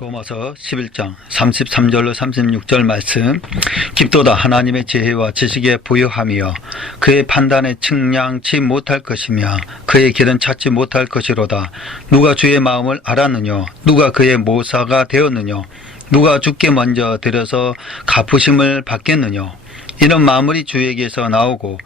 로마서 11장 33절로 36절 말씀. 깊도다 하나님의 지혜와 지식에 부유하며 그의 판단에 측량치 못할 것이며 그의 길은 찾지 못할 것이로다. 누가 주의 마음을 알았느냐? 누가 그의 모사가 되었느냐? 누가 주께 먼저 들여서 갚으심을 받겠느냐? 이는 만물이 주에게서 나오고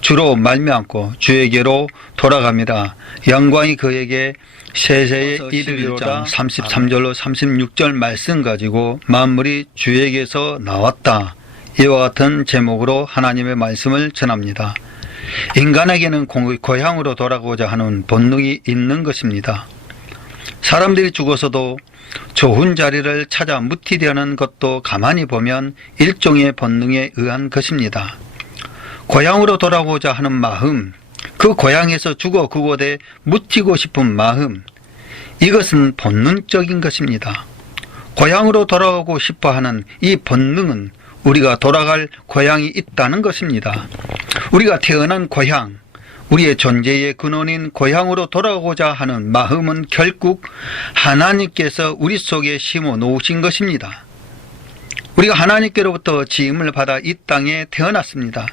주로 말미암고 주에게로 돌아갑니다. 영광이 그에게 세세에 이르리로다. 33절로 36절 말씀 가지고 만물이 주에게서 나왔다. 이와 같은 제목으로 하나님의 말씀을 전합니다. 인간에게는 고향으로 돌아가고자 하는 본능이 있는 것입니다. 사람들이 죽어서도 좋은 자리를 찾아 묻히려는 것도 가만히 보면 일종의 본능에 의한 것입니다. 고향으로 돌아오고자 하는 마음, 그 고향에서 죽어 그곳에 묻히고 싶은 마음, 이것은 본능적인 것입니다. 고향으로 돌아가고 싶어하는 이 본능은 우리가 돌아갈 고향이 있다는 것입니다. 우리가 태어난 고향, 우리의 존재의 근원인 고향으로 돌아가고자 하는 마음은 결국 하나님께서 우리 속에 심어 놓으신 것입니다. 우리가 하나님께로부터 지음을 받아 이 땅에 태어났습니다.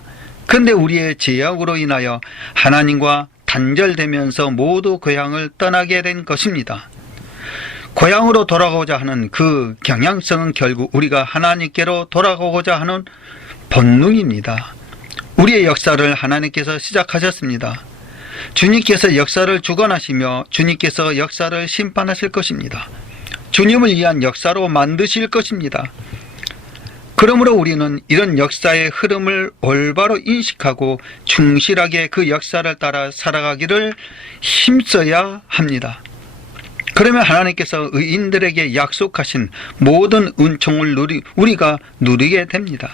그런데 우리의 죄악으로 인하여 하나님과 단절되면서 모두 고향을 떠나게 된 것입니다. 고향으로 돌아가고자 하는 그 경향성은 결국 우리가 하나님께로 돌아가고자 하는 본능입니다. 우리의 역사를 하나님께서 시작하셨습니다. 주님께서 역사를 주관하시며 주님께서 역사를 심판하실 것입니다. 주님을 위한 역사로 만드실 것입니다. 그러므로 우리는 이런 역사의 흐름을 올바로 인식하고 충실하게 그 역사를 따라 살아가기를 힘써야 합니다. 그러면 하나님께서 의인들에게 약속하신 모든 은총을 우리가 누리게 됩니다.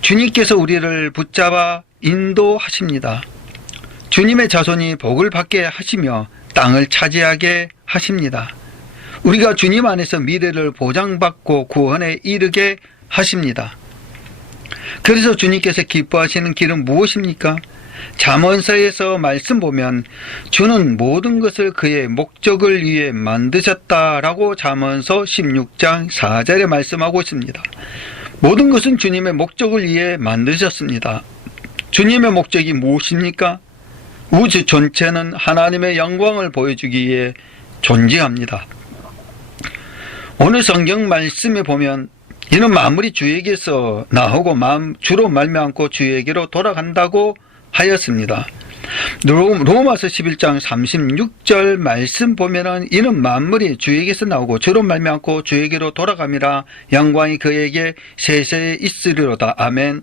주님께서 우리를 붙잡아 인도하십니다. 주님의 자손이 복을 받게 하시며 땅을 차지하게 하십니다. 우리가 주님 안에서 미래를 보장받고 구원에 이르게 하십니다. 그래서 주님께서 기뻐하시는 길은 무엇입니까? 잠언서에서 말씀 보면 주는 모든 것을 그의 목적을 위해 만드셨다라고 잠언서 16장 4절에 말씀하고 있습니다. 모든 것은 주님의 목적을 위해 만드셨습니다. 주님의 목적이 무엇입니까? 우주 전체는 하나님의 영광을 보여주기 위해 존재합니다. 오늘 성경 말씀에 보면 이는 만물이 주에게서 나오고 주로 말미암고 주에게로 돌아간다고 하였습니다. 로마서 11장 36절 말씀 보면은 이는 만물이 주에게서 나오고 주로 말미암고 주에게로 돌아감이라 영광이 그에게 세세에 있으리로다. 아멘.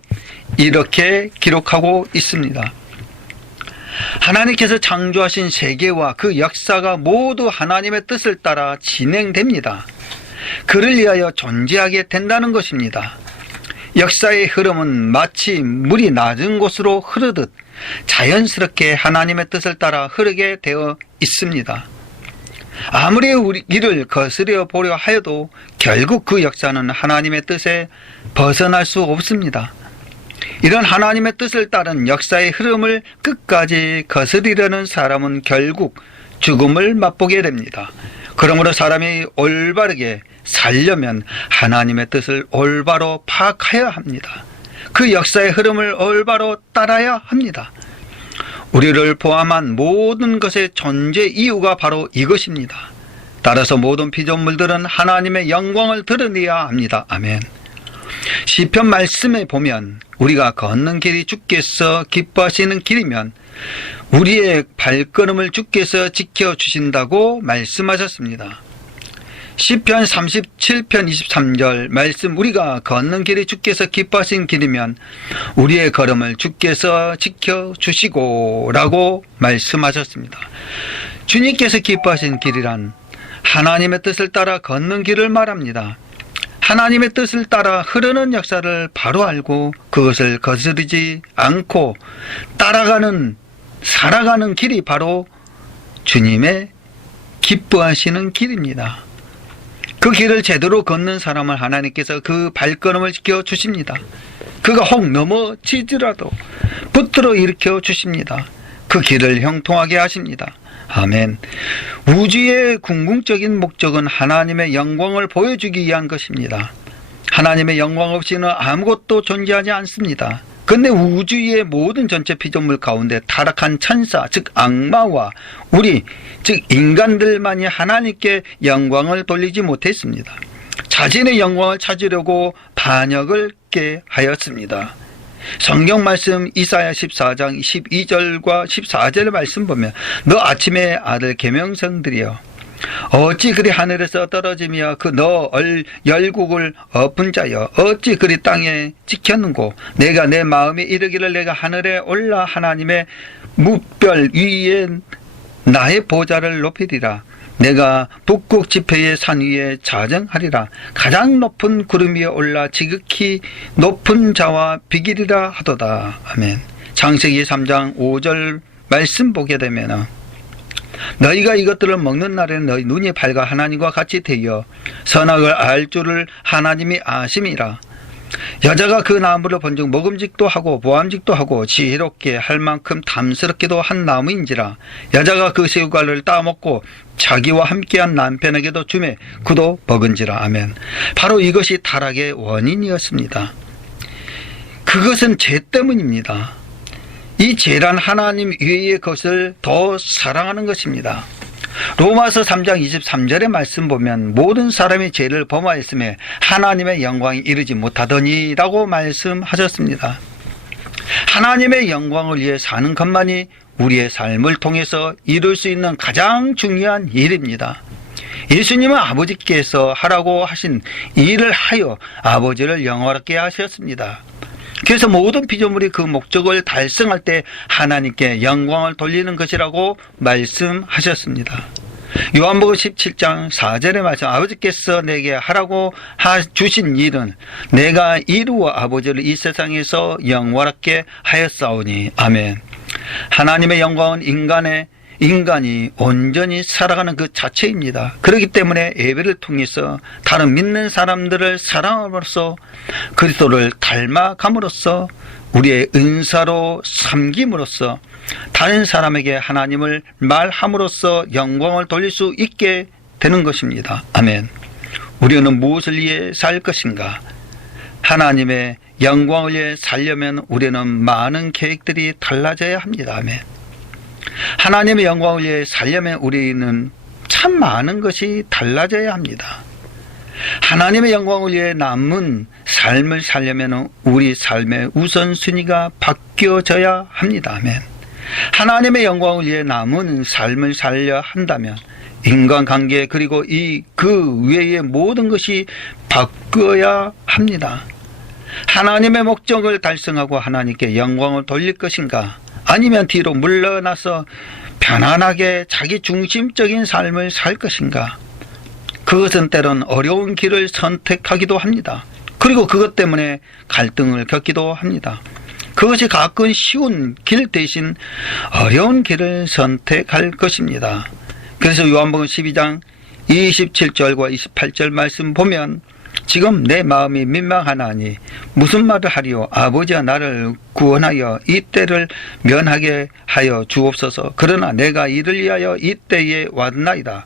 이렇게 기록하고 있습니다. 하나님께서 창조하신 세계와 그 역사가 모두 하나님의 뜻을 따라 진행됩니다. 그를 위하여 존재하게 된다는 것입니다. 역사의 흐름은 마치 물이 낮은 곳으로 흐르듯 자연스럽게 하나님의 뜻을 따라 흐르게 되어 있습니다. 아무리 우리를 거스려 보려 하여도 결국 그 역사는 하나님의 뜻에 벗어날 수 없습니다. 이런 하나님의 뜻을 따른 역사의 흐름을 끝까지 거스리려는 사람은 결국 죽음을 맛보게 됩니다. 그러므로 사람이 올바르게 살려면 하나님의 뜻을 올바로 파악해야 합니다. 그 역사의 흐름을 올바로 따라야 합니다. 우리를 포함한 모든 것의 존재 이유가 바로 이것입니다. 따라서 모든 피조물들은 하나님의 영광을 드러내야 합니다. 아멘. 시편 말씀에 보면 우리가 걷는 길이 주께서 기뻐하시는 길이면 우리의 발걸음을 주께서 지켜주신다고 말씀하셨습니다. 시편 37편 23절 말씀, 우리가 걷는 길이 주께서 기뻐하신 길이면 우리의 걸음을 주께서 지켜주시고 라고 말씀하셨습니다. 주님께서 기뻐하신 길이란 하나님의 뜻을 따라 걷는 길을 말합니다. 하나님의 뜻을 따라 흐르는 역사를 바로 알고 그것을 거스르지 않고 살아가는 길이 바로 주님의 기뻐하시는 길입니다. 그 길을 제대로 걷는 사람을 하나님께서 그 발걸음을 지켜주십니다. 그가 혹 넘어지더라도 붙들어 일으켜 주십니다. 그 길을 형통하게 하십니다. 아멘. 우주의 궁극적인 목적은 하나님의 영광을 보여주기 위한 것입니다. 하나님의 영광 없이는 아무것도 존재하지 않습니다. 그런데 우주의 모든 전체 피조물 가운데 타락한 천사, 즉 악마와 우리, 즉 인간들만이 하나님께 영광을 돌리지 못했습니다. 자신의 영광을 찾으려고 반역을 깨 하였습니다. 성경 말씀 이사야 14장 12절과 14절의 말씀 보면 너 아침의 아들 계명성들이여 어찌 그리 하늘에서 떨어지며 그 너 열국을 엎은 자여 어찌 그리 땅에 찍혔는고 내가 내 마음에 이르기를 내가 하늘에 올라 하나님의 뭇별 위에 나의 보좌를 높이리라. 내가 북극 지폐의 산 위에 자정하리라. 가장 높은 구름 위에 올라 지극히 높은 자와 비기리라 하도다. 아멘. 창세기 3장 5절 말씀 보게 되면 너희가 이것들을 먹는 날에는 너희 눈이 밝아 하나님과 같이 되어 선악을 알 줄을 하나님이 아심이라. 여자가 그 나무를 본즉 먹음직도 하고 보암직도 하고 지혜롭게 할 만큼 탐스럽기도 한 나무인지라. 여자가 그 새우과를 따먹고 자기와 함께한 남편에게도 주매 그도 먹은지라. 아멘. 바로 이것이 타락의 원인이었습니다. 그것은 죄 때문입니다. 이 죄란 하나님 외의 것을 더 사랑하는 것입니다. 로마서 3장 23절의 말씀 보면 모든 사람이 죄를 범하였음에 하나님의 영광이 이르지 못하더니 라고 말씀하셨습니다. 하나님의 영광을 위해 사는 것만이 우리의 삶을 통해서 이룰 수 있는 가장 중요한 일입니다. 예수님은 아버지께서 하라고 하신 일을 하여 아버지를 영화롭게 하셨습니다. 그래서 모든 피조물이 그 목적을 달성할 때 하나님께 영광을 돌리는 것이라고 말씀하셨습니다. 요한복음 17장 4절의 말씀 아버지께서 내게 하라고 주신 일은 내가 이루어 아버지를 이 세상에서 영화롭게 하였사오니. 아멘. 하나님의 영광은 인간이 온전히 살아가는 그 자체입니다. 그렇기 때문에 예배를 통해서 다른 믿는 사람들을 사랑함으로써 그리스도를 닮아감으로써 우리의 은사로 섬김으로써 다른 사람에게 하나님을 말함으로써 영광을 돌릴 수 있게 되는 것입니다. 아멘. 우리는 무엇을 위해 살 것인가? 하나님의 영광을 위해 살려면 우리는 많은 계획들이 달라져야 합니다. 아멘. 하나님의 영광을 위해 살려면 우리는 참 많은 것이 달라져야 합니다. 하나님의 영광을 위해 남은 삶을 살려면 우리 삶의 우선순위가 바뀌어져야 합니다. 아멘. 하나님의 영광을 위해 남은 삶을 살려 한다면 인간관계 그리고 그 외의 모든 것이 바뀌어야 합니다. 하나님의 목적을 달성하고 하나님께 영광을 돌릴 것인가? 아니면 뒤로 물러나서 편안하게 자기 중심적인 삶을 살 것인가? 그것은 때론 어려운 길을 선택하기도 합니다. 그리고 그것 때문에 갈등을 겪기도 합니다. 그것이 가끔 쉬운 길 대신 어려운 길을 선택할 것입니다. 그래서 요한복음 12장 27절과 28절 말씀 보면 지금 내 마음이 민망하나니 무슨 말을 하리요? 아버지가 나를 구원하여 이 때를 면하게 하여 주옵소서. 그러나 내가 이를 위하여 이 때에 왔나이다.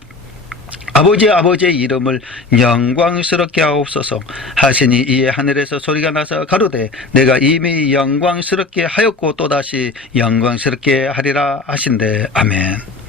아버지의 이름을 영광스럽게 하옵소서 하시니 이에 하늘에서 소리가 나서 가로되 내가 이미 영광스럽게 하였고 또다시 영광스럽게 하리라 하신대. 아멘.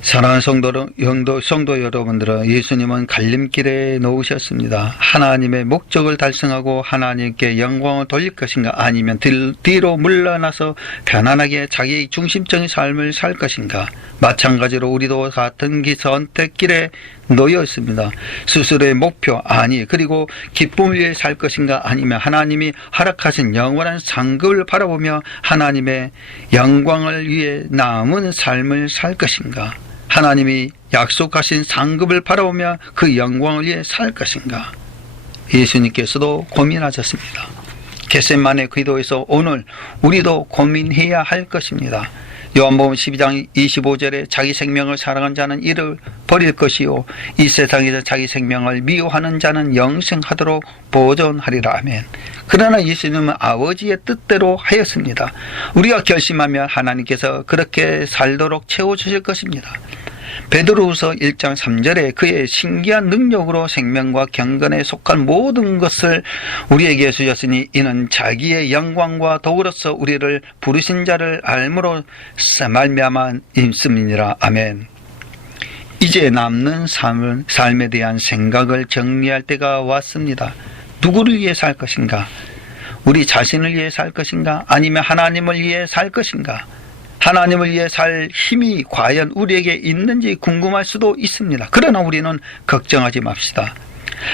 사랑하는 성도 여러분들은 예수님은 갈림길에 놓으셨습니다. 하나님의 목적을 달성하고 하나님께 영광을 돌릴 것인가 아니면 뒤로 물러나서 편안하게 자기 중심적인 삶을 살 것인가. 마찬가지로 우리도 같은 선택길에 놓여 있습니다. 스스로의 목표 그리고 기쁨을 위해 살 것인가 아니면 하나님이 허락하신 영원한 상급을 바라보며 하나님의 영광을 위해 남은 삶을 살 것인가. 하나님이 약속하신 상급을 바라보며 그 영광을 위해 살 것인가. 예수님께서도 고민하셨습니다. 겟세마네 기도에서 오늘 우리도 고민해야 할 것입니다. 요한복음 12장 25절에 자기 생명을 사랑한 자는 이를 버릴 것이요 이 세상에서 자기 생명을 미워하는 자는 영생하도록 보존하리라. 아멘. 그러나 예수님은 아버지의 뜻대로 하였습니다. 우리가 결심하면 하나님께서 그렇게 살도록 채워주실 것입니다. 베드로후서 1장 3절에 그의 신기한 능력으로 생명과 경건에 속한 모든 것을 우리에게 주셨으니 이는 자기의 영광과 더불어서 우리를 부르신 자를 알므로 말미암아 있음이니라. 아멘. 이제 남는 삶에 대한 생각을 정리할 때가 왔습니다. 누구를 위해 살 것인가? 우리 자신을 위해 살 것인가? 아니면 하나님을 위해 살 것인가? 하나님을 위해 살 힘이 과연 우리에게 있는지 궁금할 수도 있습니다. 그러나 우리는 걱정하지 맙시다.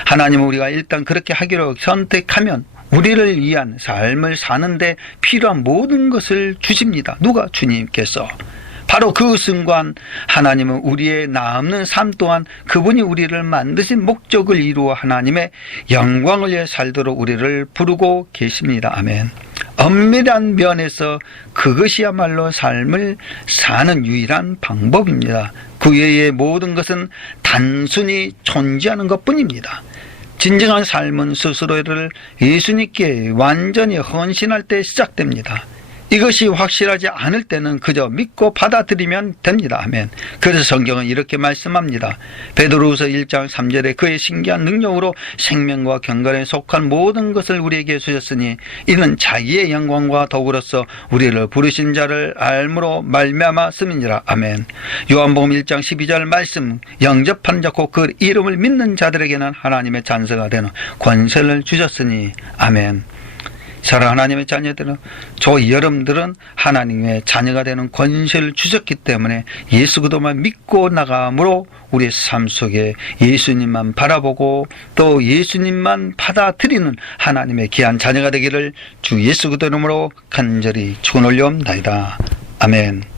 하나님은 우리가 일단 그렇게 하기로 선택하면 우리를 위한 삶을 사는데 필요한 모든 것을 주십니다. 누가? 주님께서. 바로 그 순간 하나님은 우리의 남는 삶 동안 그분이 우리를 만드신 목적을 이루어 하나님의 영광을 위해 살도록 우리를 부르고 계십니다. 아멘. 엄밀한 면에서 그것이야말로 삶을 사는 유일한 방법입니다. 그 외의 모든 것은 단순히 존재하는 것뿐입니다. 진정한 삶은 스스로를 예수님께 완전히 헌신할 때 시작됩니다. 이것이 확실하지 않을 때는 그저 믿고 받아들이면 됩니다. 아멘. 그래서 성경은 이렇게 말씀합니다. 베드로후서 1장 3절에 그의 신기한 능력으로 생명과 경건에 속한 모든 것을 우리에게 주셨으니 이는 자기의 영광과 더불어서 우리를 부르신 자를 알므로 말미암았음이니라. 아멘. 요한복음 1장 12절 말씀, 영접한 자고 그 이름을 믿는 자들에게는 하나님의 잔서가 되는 권세를 주셨으니. 아멘. 사랑하는 하나님의 자녀들은, 여러분들은 하나님의 자녀가 되는 권세를 주셨기 때문에 예수 그리스도만 믿고 나감으로 우리의 삶 속에 예수님만 바라보고 또 예수님만 받아들이는 하나님의 귀한 자녀가 되기를 주 예수 그리스도 이름으로 간절히 축원올리옵나이다. 아멘.